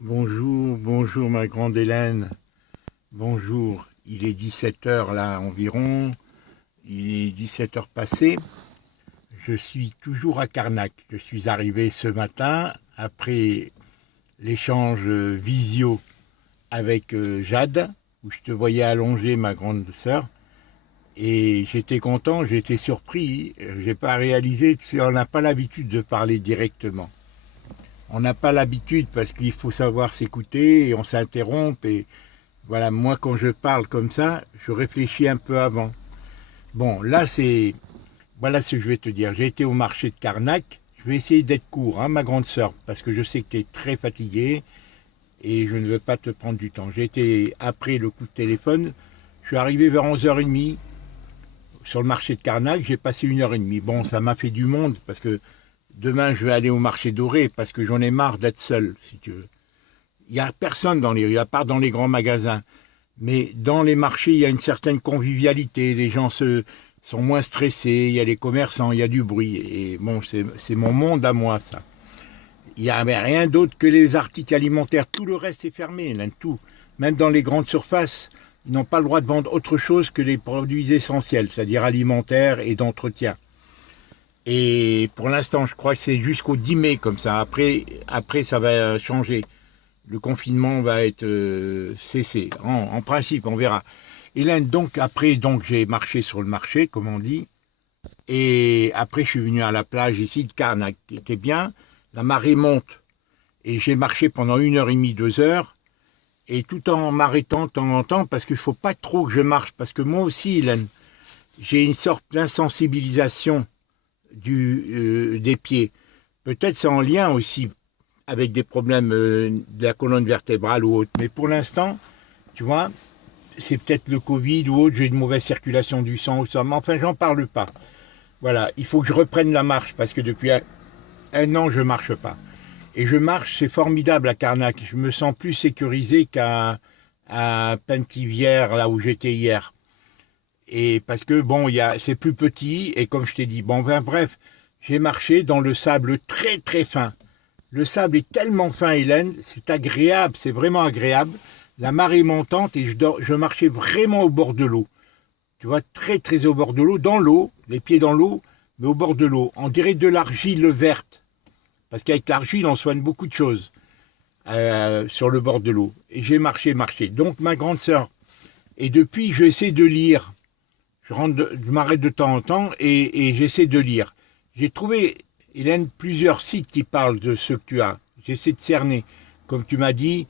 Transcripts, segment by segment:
Bonjour, bonjour ma grande Hélène. Bonjour. Il est 17 heures là environ. Il est 17 heures passées. Je suis toujours à Carnac. Je suis arrivé ce matin après l'échange visio avec Jade, où je te voyais allonger ma grande sœur. Et j'étais content, j'étais surpris. J'ai pas réalisé qu'on n'a pas l'habitude de parler directement. On n'a pas l'habitude parce qu'il faut savoir s'écouter et on s'interrompt. Et voilà, moi quand je parle comme ça, je réfléchis un peu avant. Bon, là c'est... Voilà ce que je vais te dire. J'ai été au marché de Carnac. Je vais essayer d'être court, hein, ma grande sœur, parce que je sais que tu es très fatiguée et je ne veux pas te prendre du temps. J'ai été, après le coup de téléphone, je suis arrivé vers 11h30 sur le marché de Carnac. J'ai passé 1h30. Bon, ça m'a fait du monde parce que demain je vais aller au marché doré parce que j'en ai marre d'être seul, si tu veux. Il n'y a personne dans les rues, à part dans les grands magasins. Mais dans les marchés, il y a une certaine convivialité. Les gens sont moins stressés, il y a les commerçants, il y a du bruit. Et bon, c'est mon monde à moi, ça. Il n'y a rien d'autre que les articles alimentaires. Tout le reste est fermé, là, tout. Même dans les grandes surfaces, ils n'ont pas le droit de vendre autre chose que les produits essentiels, c'est-à-dire alimentaires et d'entretien. Et pour l'instant, je crois que c'est jusqu'au 10 mai comme ça. Après ça va changer. Le confinement va être cessé. En principe, on verra. Et là, donc, après, donc, j'ai marché sur le marché, comme on dit. Et après, je suis venu à la plage ici de Carnac, qui était bien. La marée monte. Et j'ai marché pendant 1h30, 2 heures. Et tout en m'arrêtant de temps en temps, parce qu'il ne faut pas trop que je marche. Parce que moi aussi, Hélène, j'ai une sorte d'insensibilisation des pieds. Peut-être c'est en lien aussi avec des problèmes de la colonne vertébrale ou autre. Mais pour l'instant, tu vois, c'est peut-être le Covid ou autre, j'ai une mauvaise circulation du sang ou ça, mais enfin, j'en parle pas. Voilà, il faut que je reprenne la marche parce que depuis un an, je marche pas. Et je marche, c'est formidable à Carnac. Je me sens plus sécurisé à Penthivière, là où j'étais hier. Et parce que, bon, c'est plus petit, et comme je t'ai dit, bon, ben, bref, j'ai marché dans le sable très très fin. Le sable est tellement fin, Hélène, c'est agréable, c'est vraiment agréable. La marée montante et je marchais vraiment au bord de l'eau. Tu vois, très très au bord de l'eau, dans l'eau, les pieds dans l'eau, mais au bord de l'eau. On dirait de l'argile verte, parce qu'avec l'argile, on soigne beaucoup de choses sur le bord de l'eau. Et j'ai marché, marché. Donc ma grande sœur, et depuis, j'essaie de lire. Je m'arrête de temps en temps et j'essaie de lire. J'ai trouvé, Hélène, plusieurs sites qui parlent de ce que tu as. J'essaie de cerner. Comme tu m'as dit,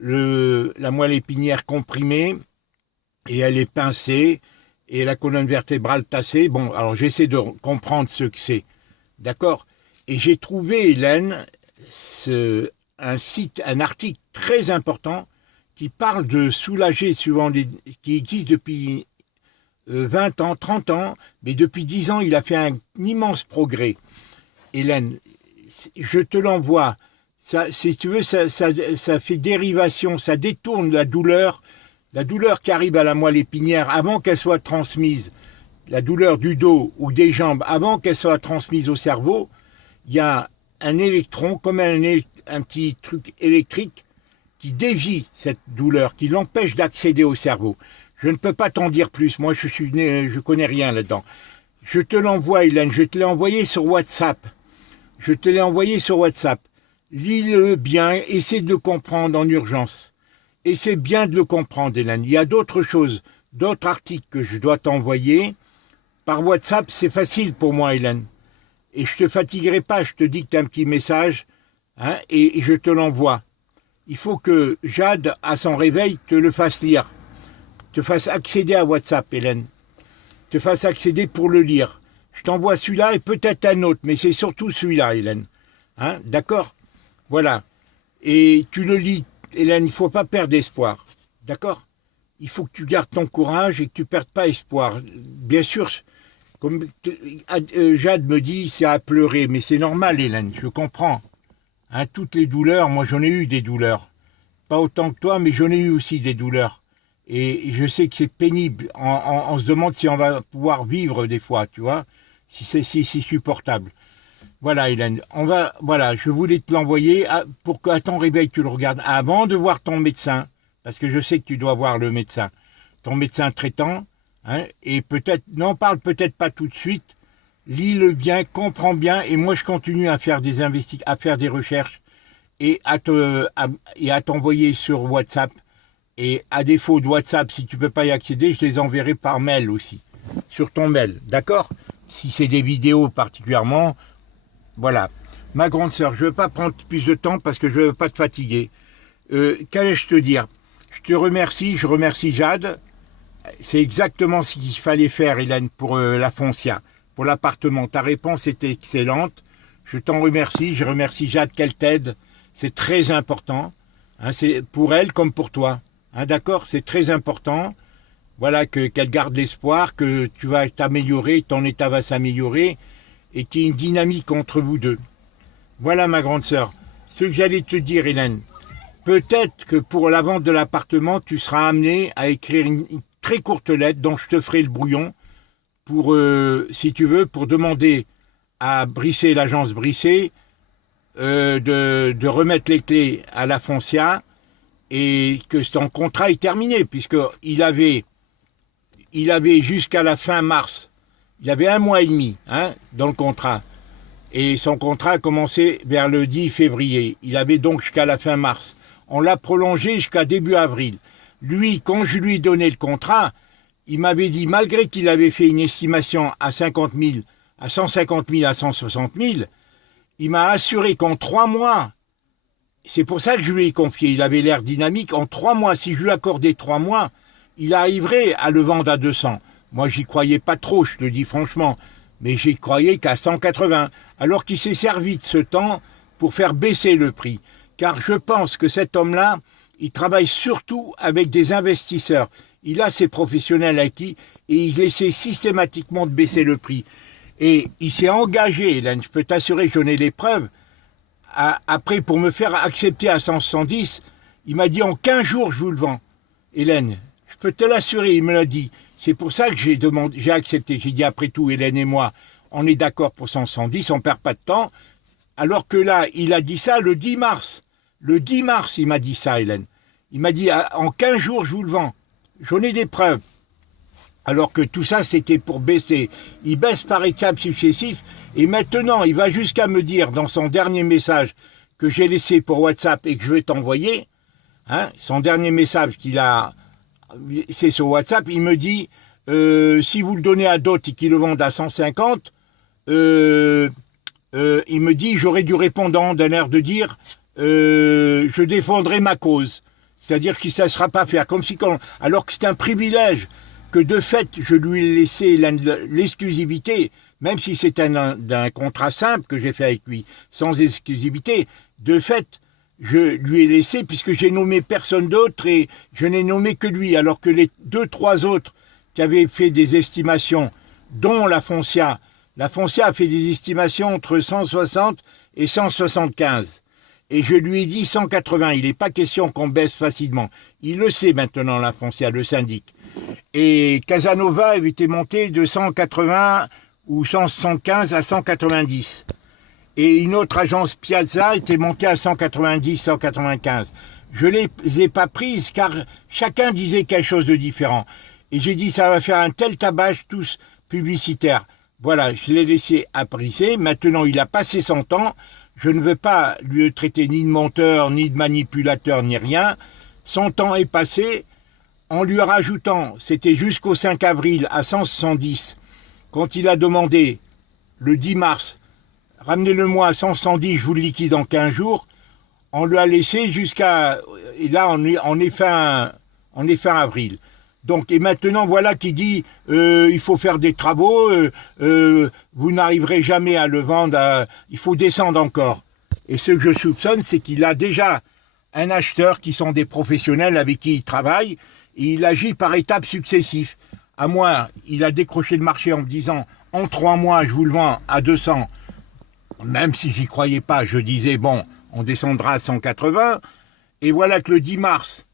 la moelle épinière comprimée et elle est pincée et la colonne vertébrale tassée. Bon, alors j'essaie de comprendre ce que c'est. D'accord. Et j'ai trouvé, Hélène, un article très important qui parle de soulager, qui existe depuis 20 ans, 30 ans, mais depuis 10 ans, il a fait un immense progrès. Hélène, je te l'envoie. Ça, si tu veux, ça fait dérivation, ça détourne la douleur qui arrive à la moelle épinière avant qu'elle soit transmise, la douleur du dos ou des jambes avant qu'elle soit transmise au cerveau. Il y a un électron, comme un petit truc électrique, qui dévie cette douleur, qui l'empêche d'accéder au cerveau. Je ne peux pas t'en dire plus. Moi, je connais rien là-dedans. Je te l'envoie, Hélène. Je te l'ai envoyé sur WhatsApp. Je te l'ai envoyé sur WhatsApp. Lis-le bien. Essaie de le comprendre en urgence. Essaie bien de le comprendre, Hélène. Il y a d'autres choses, d'autres articles que je dois t'envoyer. Par WhatsApp, c'est facile pour moi, Hélène. Et je te fatiguerai pas. Je te dicte un petit message, hein, et je te l'envoie. Il faut que Jade, à son réveil, te le fasse lire. Te fasse accéder à WhatsApp, Hélène. Te fasse accéder pour le lire. Je t'envoie celui-là et peut-être un autre, mais c'est surtout celui-là, Hélène. Hein, d'accord. Voilà. Et tu le lis, Hélène, il ne faut pas perdre espoir. D'accord. Il faut que tu gardes ton courage et que tu ne perdes pas espoir. Bien sûr, comme Jade me dit, c'est à pleurer, mais c'est normal, Hélène, je comprends. Hein, toutes les douleurs, moi j'en ai eu des douleurs. Pas autant que toi, mais j'en ai eu aussi des douleurs. Et je sais que c'est pénible. On se demande si on va pouvoir vivre des fois, tu vois, si c'est supportable. Voilà, Hélène. Voilà, je voulais te l'envoyer pour qu'à ton réveil, tu le regardes avant de voir ton médecin, parce que je sais que tu dois voir le médecin, ton médecin traitant, hein, et peut-être, n'en parle peut-être pas tout de suite, lis-le bien, comprends bien, et moi je continue à faire des à faire des recherches et à t'envoyer sur WhatsApp. Et à défaut de WhatsApp, si tu peux pas y accéder, je les enverrai par mail aussi, sur ton mail, d'accord? Si c'est des vidéos particulièrement, voilà. Ma grande sœur, je ne veux pas prendre plus de temps parce que je ne veux pas te fatiguer. Qu'allais-je te dire? Je te remercie, je remercie Jade. C'est exactement ce qu'il fallait faire, Hélène, pour la Foncia, pour l'appartement. Ta réponse était excellente. Je t'en remercie, je remercie Jade qu'elle t'aide. C'est très important. Hein, c'est pour elle comme pour toi. Hein, d'accord? C'est très important. Voilà, qu'elle garde l'espoir, que tu vas t'améliorer, ton état va s'améliorer, et qu'il y ait une dynamique entre vous deux. Voilà, ma grande sœur. Ce que j'allais te dire, Hélène, peut-être que pour la vente de l'appartement, tu seras amené à écrire une très courte lettre dont je te ferai le brouillon pour, si tu veux, pour demander à Brissé, l'agence Brissé, de remettre les clés à la Foncia et que son contrat est terminé, puisqu'il avait jusqu'à la fin mars. Il y avait 1 mois et demi dans le contrat. Et son contrat a commencé vers le 10 février. Il avait donc jusqu'à la fin mars. On l'a prolongé jusqu'à début avril. Lui, quand je lui ai donné le contrat, il m'avait dit, malgré qu'il avait fait une estimation à 50 000, à 150 000, à 160 000, il m'a assuré qu'en 3 mois, c'est pour ça que je lui ai confié, il avait l'air dynamique, en 3 mois, si je lui accordais 3 mois, il arriverait à le vendre à 200. Moi, j'y croyais pas trop, je te le dis franchement, mais j'y croyais qu'à 180, alors qu'il s'est servi de ce temps pour faire baisser le prix. Car je pense que cet homme-là, il travaille surtout avec des investisseurs. Il a ses professionnels acquis et il essaie systématiquement de baisser le prix. Et il s'est engagé, Hélène, je peux t'assurer, j'en ai les preuves, après pour me faire accepter à 170, il m'a dit en 15 jours je vous le vends. Hélène, je peux te l'assurer, il me l'a dit. C'est pour ça que j'ai accepté. J'ai dit après tout, Hélène et moi, on est d'accord pour 170, on perd pas de temps. Alors que là, il a dit ça le 10 mars. Le 10 mars, il m'a dit ça, Hélène. Il m'a dit en 15 jours, je vous le vends. J'en ai des preuves. Alors que tout ça, c'était pour baisser. Il baisse par étapes successives. Et maintenant, il va jusqu'à me dire dans son dernier message que j'ai laissé pour WhatsApp et que je vais t'envoyer, son dernier message c'est sur WhatsApp, il me dit, si vous le donnez à d'autres et qu'ils le vendent à 150, il me dit, j'aurais dû répondre d'un air de dire, je défendrai ma cause. C'est-à-dire que ça ne sera pas faire comme si, alors que c'est un privilège, que de fait, je lui ai laissé l'exclusivité, même si c'est d'un contrat simple que j'ai fait avec lui, sans exclusivité, de fait, je lui ai laissé, puisque j'ai nommé personne d'autre et je n'ai nommé que lui, alors que les 2-3 autres qui avaient fait des estimations, dont la Foncia a fait des estimations entre 160 et 175. Et je lui ai dit 180, il n'est pas question qu'on baisse facilement. Il le sait maintenant, la Foncia, le syndic. Et Casanova avait été monté de 180 ou 175 à 190. Et une autre agence Piazza était montée à 190, 195. Je ne les ai pas prises car chacun disait quelque chose de différent. Et j'ai dit, ça va faire un tel tabac, tous publicitaires. Voilà, je l'ai laissé apprécier. Maintenant, il a passé son temps. Je ne veux pas lui traiter ni de menteur, ni de manipulateur, ni rien. Son temps est passé. En lui rajoutant, c'était jusqu'au 5 avril à 170, quand il a demandé, le 10 mars, ramenez-le-moi à 110, je vous le liquide en 15 jours, on lui a laissé jusqu'à... Et là, on est fin avril. Donc, et maintenant, voilà qui dit, il faut faire des travaux, vous n'arriverez jamais à le vendre, il faut descendre encore. Et ce que je soupçonne, c'est qu'il a déjà un acheteur qui sont des professionnels avec qui il travaille, et il agit par étapes successives. À moi, il a décroché le marché en me disant, en 3 mois, je vous le vends à 200. Même si j'y croyais pas, je disais, bon, on descendra à 180. Et voilà que le 10 mars,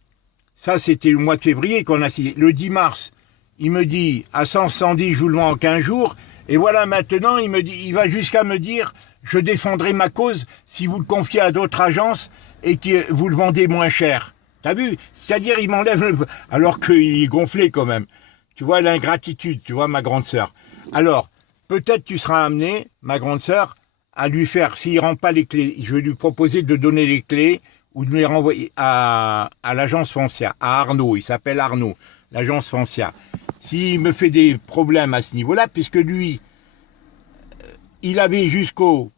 ça c'était le mois de février qu'on a signé. Le 10 mars, il me dit, à 110, je vous le vends en 15 jours. Et voilà maintenant, il va jusqu'à me dire, je défendrai ma cause si vous le confiez à d'autres agences et que vous le vendez moins cher. T'as vu? C'est-à-dire, il m'enlève alors qu'il est gonflé quand même. Tu vois l'ingratitude, tu vois, ma grande sœur. Alors, peut-être tu seras amené, ma grande sœur, à lui faire, s'il rend pas les clés, je vais lui proposer de donner les clés ou de me les renvoyer à l'agence Foncia, à Arnaud, il s'appelle Arnaud, l'agence Foncia. S'il me fait des problèmes à ce niveau-là, puisque lui, il avait jusqu'au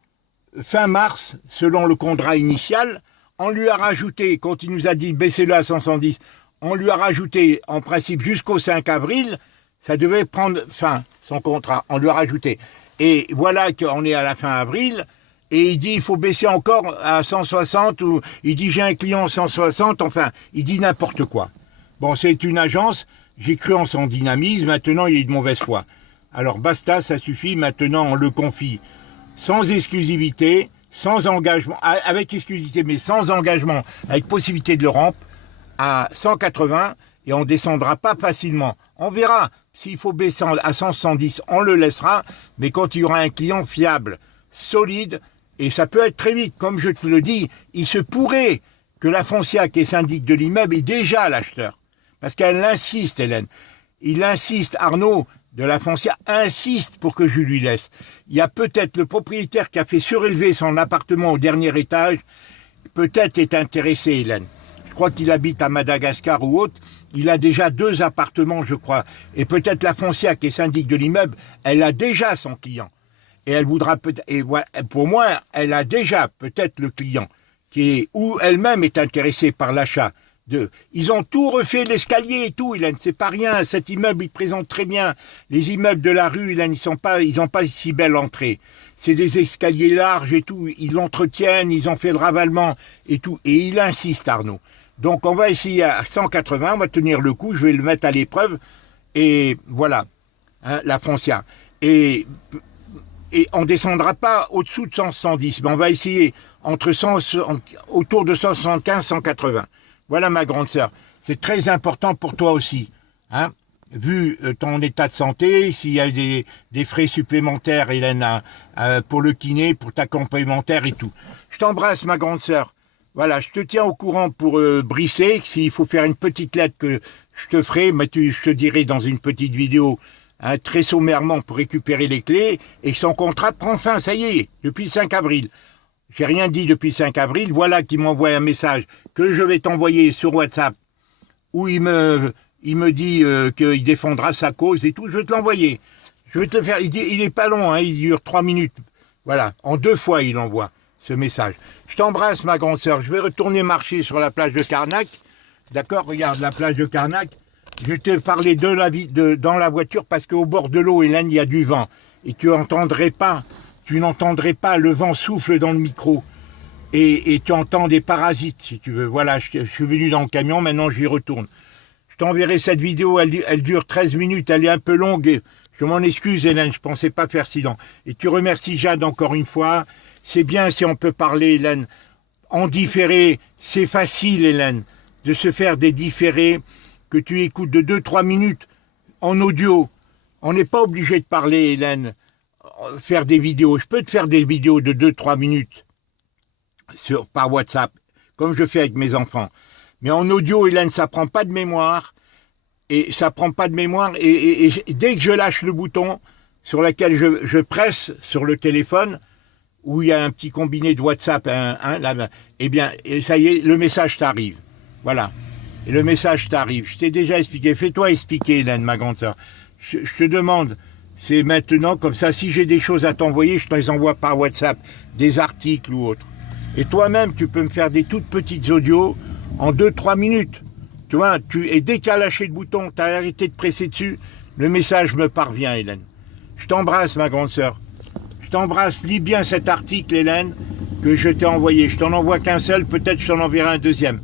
fin mars, selon le contrat initial, on lui a rajouté, quand il nous a dit baissez-le à 110, on lui a rajouté en principe jusqu'au 5 avril, ça devait prendre fin, son contrat, on lui a rajouté. Et voilà qu'on est à la fin avril, et il dit il faut baisser encore à 160, ou il dit j'ai un client 160, enfin, il dit n'importe quoi. Bon, c'est une agence, j'ai cru en son dynamisme, maintenant il est de mauvaise foi. Alors basta, ça suffit, maintenant on le confie sans exclusivité, sans engagement, avec exclusivité mais sans engagement, avec possibilité de le rompre, à 180, et on ne descendra pas facilement. On verra, s'il faut baisser à 170, on le laissera, mais quand il y aura un client fiable, solide, et ça peut être très vite, comme je te le dis, il se pourrait que la Foncia, qui est syndic de l'immeuble, est déjà l'acheteur. Parce qu'elle insiste, Hélène. Il insiste, Arnaud de la Foncia insiste pour que je lui laisse. Il y a peut-être le propriétaire qui a fait surélever son appartement au dernier étage, peut-être est intéressé, Hélène. Je crois qu'il habite à Madagascar ou autre. Il a déjà 2 appartements, je crois. Et peut-être la Foncia, qui est syndic de l'immeuble, elle a déjà son client. Et elle voudra peut-être, et voilà, pour moi, elle a déjà peut-être le client, qui est, ou elle-même est intéressée par l'achat. Ils ont tout refait, l'escalier et tout, Hélène, c'est pas rien. Cet immeuble, il présente très bien. Les immeubles de la rue, Hélène, ils ont pas si belle entrée. C'est des escaliers larges et tout. Ils l'entretiennent, ils ont fait le ravalement et tout. Et il insiste, Arnaud. Donc, on va essayer à 180, on va tenir le coup, je vais le mettre à l'épreuve. Et voilà, hein, la Foncia. Et on descendra pas au-dessous de 110, mais on va essayer autour de 175, 180. Voilà, ma grande sœur, c'est très important pour toi aussi, hein, vu ton état de santé, s'il y a des frais supplémentaires, Hélène, pour le kiné, pour ta complémentaire et tout. Je t'embrasse, ma grande sœur. Voilà, je te tiens au courant pour Brisser, s'il faut faire une petite lettre que je te ferai, mais je te dirai dans une petite vidéo, hein, très sommairement pour récupérer les clés, et son contrat prend fin, ça y est, depuis le 5 avril. J'ai rien dit depuis le 5 avril, voilà qu'il m'envoie un message que je vais t'envoyer sur WhatsApp, où il me dit qu'il défendra sa cause et tout, je vais te l'envoyer. Je vais te le faire, il est pas long, hein, il dure 3 minutes. Voilà, en 2 fois il envoie ce message. Je t'embrasse, ma grande sœur, je vais retourner marcher sur la plage de Carnac. D'accord, regarde la plage de Carnac. Je te parlais dans la voiture parce qu'au bord de l'eau, Hélène, il y a du vent. Et tu n'entendrais pas le vent souffle dans le micro. Et tu entends des parasites, si tu veux. Voilà, je suis venu dans le camion, maintenant j'y retourne. Je t'enverrai cette vidéo, elle dure 13 minutes, elle est un peu longue. Et je m'en excuse, Hélène, je ne pensais pas faire si long. Et tu remercies Jade encore une fois. C'est bien si on peut parler, Hélène. En différé, c'est facile, Hélène, de se faire des différés que tu écoutes de 2-3 minutes en audio. On n'est pas obligé de parler, Hélène, faire des vidéos. Je peux te faire des vidéos de 2-3 minutes par WhatsApp, comme je fais avec mes enfants. Mais en audio, Hélène, ça prend pas de mémoire. Et ça prend pas de mémoire. Et dès que je lâche le bouton sur lequel je presse sur le téléphone, où il y a un petit combiné de WhatsApp, eh bien, ça y est, le message t'arrive. Voilà. Et le message t'arrive. Je t'ai déjà expliqué. Fais-toi expliquer, Hélène, ma grande sœur. Je te demande, c'est maintenant, comme ça, si j'ai des choses à t'envoyer, je te les envoie par WhatsApp, des articles ou autres. Et toi-même, tu peux me faire des toutes petites audios en 2-3 minutes. Tu vois, et dès que tu as lâché le bouton, tu as arrêté de presser dessus, le message me parvient, Hélène. Je t'embrasse, ma grande sœur. Je t'embrasse. Lis bien cet article, Hélène, que je t'ai envoyé. Je t'en envoie qu'un seul, peut-être je t'en enverrai un deuxième.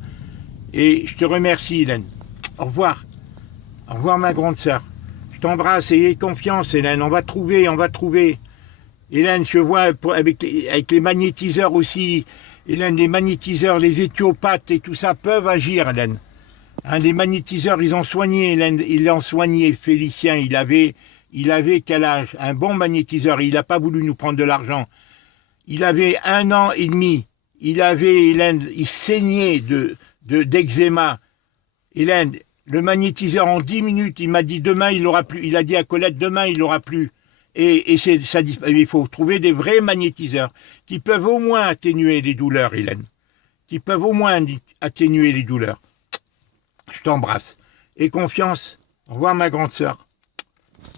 Et je te remercie, Hélène. Au revoir. Au revoir, ma grande sœur. Je t'embrasse et aie confiance, Hélène. On va trouver. Hélène, je vois avec les magnétiseurs aussi. Hélène, les magnétiseurs, les éthiopathes et tout ça peuvent agir, Hélène. Hein, les magnétiseurs, ils ont soigné, Hélène. Ils l'ont soigné, Félicien. Il avait quel âge? Un bon magnétiseur. Il n'a pas voulu nous prendre de l'argent. Il avait 1 an et demi. Il avait, Hélène, il saignait d'eczéma. Hélène, le magnétiseur en 10 minutes, il m'a dit demain il l'aura plus. Il a dit à Colette demain il l'aura plus. Et ça, il faut trouver des vrais magnétiseurs qui peuvent au moins atténuer les douleurs, Hélène. Qui peuvent au moins atténuer les douleurs. Je t'embrasse. Et confiance. Au revoir ma grande sœur.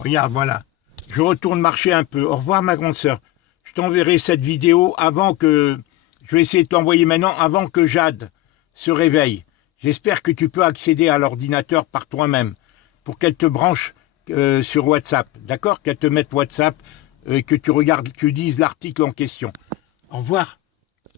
Regarde, voilà. Je retourne marcher un peu. Au revoir ma grande sœur. Je t'enverrai cette vidéo avant que... Je vais essayer de t'envoyer maintenant avant que Jade se réveille. J'espère que tu peux accéder à l'ordinateur par toi-même pour qu'elle te branche sur WhatsApp. D'accord? Qu'elle te mette WhatsApp et que tu regardes, tu lises l'article en question. Au revoir.